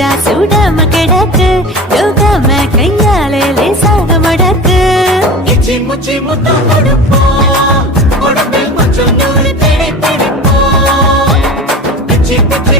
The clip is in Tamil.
வச்சா சூடாம கிடக்கு யோகாம கையாலே லேசாக மடக்கு இச்சி முச்சி முத்தம் கொடுப்போம் உடம்பில் கொஞ்சம் நூறு தேடி பிடிப்போம் பிச்சி பிச்சி